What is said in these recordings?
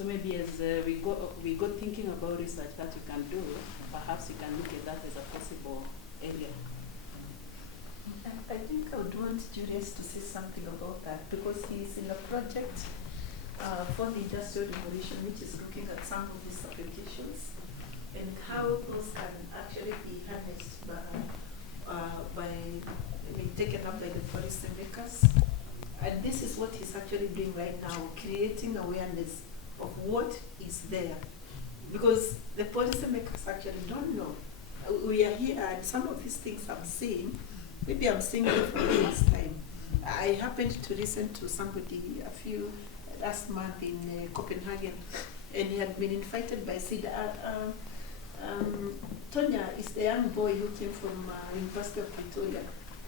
So maybe as we go thinking about research that you can do, perhaps you can look at that as a possible area. I think I would want Julius to say something about that because he's in a project for the Industrial Revolution, which is looking at some of these applications and how those can actually be harnessed taken up by the policymakers. And this is what he's actually doing right now, creating awareness of what is there. Because the policymakers actually don't know. We are here and some of these things I'm seeing, maybe I'm seeing it for the first time. I happened to listen to somebody last month in Copenhagen, and he had been invited by SIDA. Tonya is the young boy who came from University of Pretoria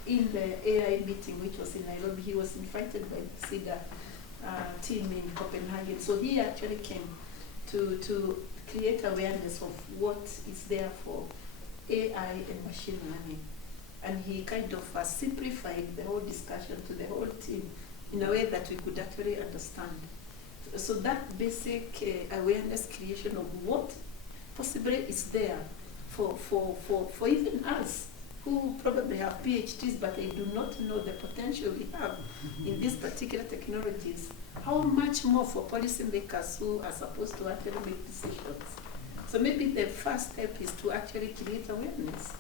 in the AI meeting, which was in Nairobi. He was invited by the SIDA team in Copenhagen. So he actually came to create awareness of what is there for AI and machine learning. And he kind of simplified the whole discussion to the whole team in a way that we could actually understand. So that basic awareness creation of what possibly is there for even us who probably have PhDs, but they do not know the potential we have in these particular technologies. How much more for policymakers who are supposed to actually make decisions? So maybe the first step is to actually create awareness.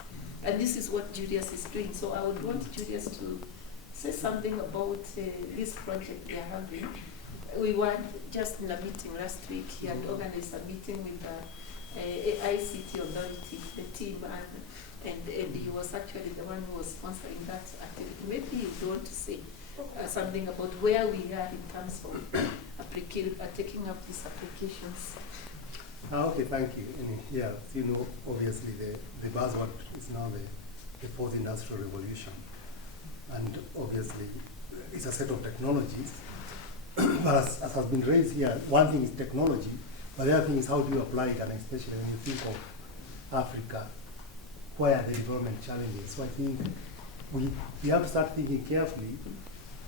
And this is what Julius is doing. So I would want Julius to say something about this project they are having. We were just in a meeting last week. He had organized a meeting with the ICT authority, the team, and he was actually the one who was sponsoring that activity. Maybe you want to say something about where we are in terms of taking up these applications. Okay, thank you. Yeah, you know, obviously the buzzword is now the fourth industrial revolution. And obviously it's a set of technologies. But as has been raised here, one thing is technology, but the other thing is how do you apply it, and especially when you think of Africa, where are the development challenges? So I think we have to start thinking carefully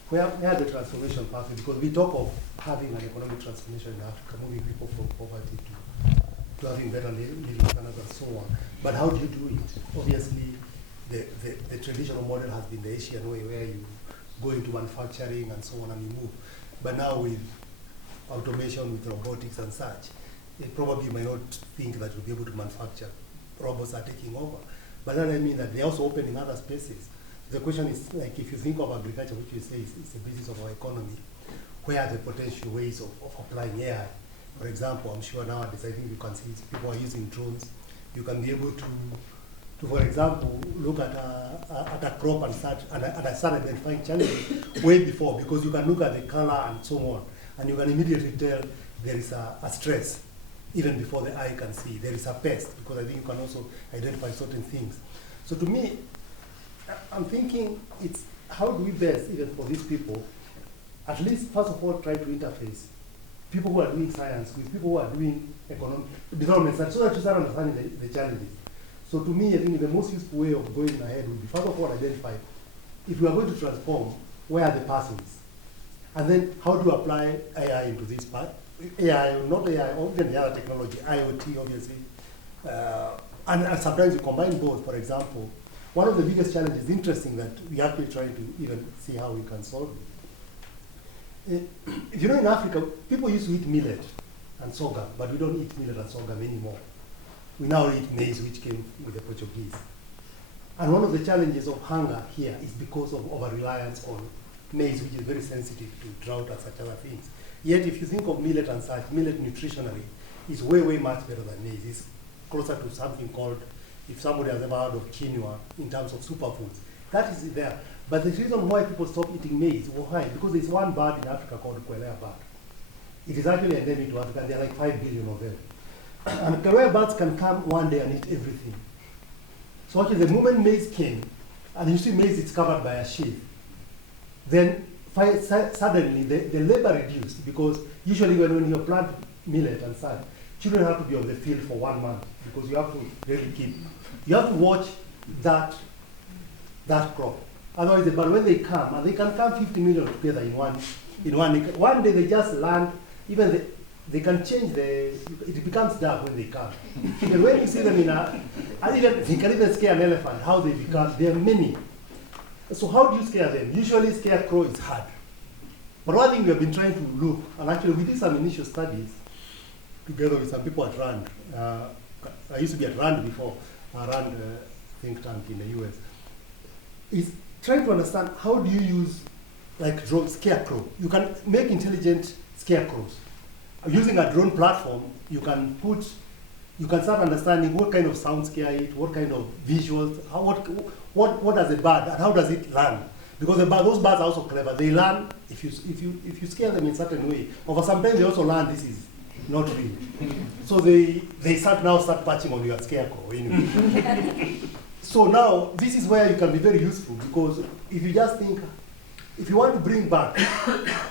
where the transformation pathway, because we talk of having an economic transformation in Africa, moving people from poverty to having better living standards and so on. But how do you do it? Obviously, the traditional model has been the Asian way, where you go into manufacturing and so on and you move. But now with automation, with robotics and such, probably you might not think that you'll be able to manufacture. Robots are taking over. But then I mean that they also open in other spaces. The question is, like, if you think of agriculture, which you say is the basis of our economy, where are the potential ways of applying AI? For example, I'm sure nowadays, I think you can see people are using drones. You can be able to for example, look at a crop and start identifying challenges way before, because you can look at the color and so on, and you can immediately tell there is a stress, even before the eye can see. There is a pest, because I think you can also identify certain things. So to me, I'm thinking it's how do we best, even for these people, at least first of all try to interface people who are doing science with people who are doing economic development, so that you start understanding the challenges. So to me, I think the most useful way of going ahead would be, first of all, identify if you are going to transform, where are the persons? And then how do you apply AI into this part? AI, not AI, or even the other technology, IoT, obviously. And sometimes you combine both. For example, one of the biggest challenges, interesting, that we are actually trying to even see how we can solve it. If you know, in Africa, people used to eat millet and sorghum, but we don't eat millet and sorghum anymore. We now eat maize, which came with the Portuguese. And one of the challenges of hunger here is because of over-reliance on maize, which is very sensitive to drought and such other things. Yet, if you think of millet and such, millet nutritionally is way, way much better than maize. It's closer to something called, if somebody has ever heard of quinoa, in terms of superfoods. That is there. But the reason why people stop eating maize, why? Because there's one bird in Africa called Quelea bird. It is actually endemic to Africa, and there are like 5 billion of them. And Quelea birds can come one day and eat everything. So actually the moment maize came, and you see maize is covered by a sheath, then suddenly the labor reduced, because usually when you plant millet and such, children have to be on the field for 1 month, because you have to really you have to watch that crop. Otherwise, but when they come, and they can come 50 million together in one day they just land, even they can change it becomes dark when they come. And when you see them they can even scare an elephant, how they become, there are many. So how do you scare them? Usually scarecrow is hard. But one thing we have been trying to look, and actually we did some initial studies together with some people at RAND. I used to be at RAND before, RAND think tank in the US. Is trying to understand how do you use like drone scarecrow. You can make intelligent scarecrows. Using a drone platform, you can start understanding what kind of sound scare it, what kind of visuals, what does a bird and how does it learn? Because those birds are also clever. They learn if you scare them in a certain way. Or sometimes they also learn this is not real. So they start patching on your scarecrow anyway. So now this is where you can be very useful, because if you just think, if you want to bring back,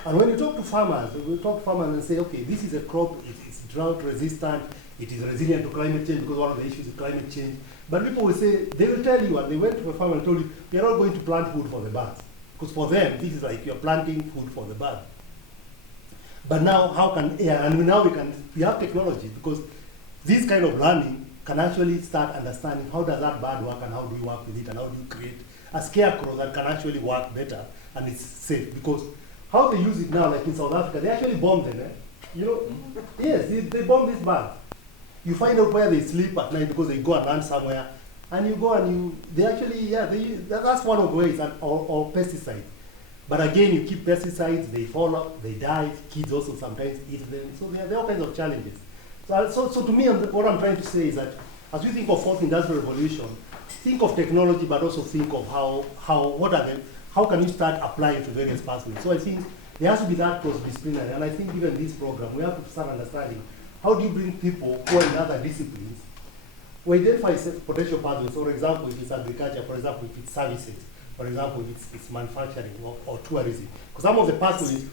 and when you talk to farmers, and say, okay, this is a crop, it's drought resistant, it is resilient to climate change, because one of the issues is climate change. But people will say, they will tell you, and they went to a farmer and told you, we are not going to plant food for the birds. Because for them, this is like you're planting food for the birds. But now, we have technology, because this kind of learning can actually start understanding how does that bird work and how do you work with it and how do you create a scarecrow that can actually work better and it's safe. Because how they use it now, like in South Africa, they actually bomb them. Yes, they bomb these birds. You find out where they sleep at night because they go and land somewhere, and you go and that's one of the ways, or pesticides. But again, you keep pesticides, they fall up, they die, kids also sometimes eat them, so there are all kinds of challenges. So to me, what I'm trying to say is that as we think of fourth industrial revolution, think of technology, but also think of how can you start applying to various pathways. So I think there has to be that cross-disciplinary, and I think even this program, we have to start understanding how do you bring people who are in other disciplines, who identify potential pathways. For example, if it's agriculture, for example, if it's services, for example, if it's manufacturing or tourism. Because some of the pathways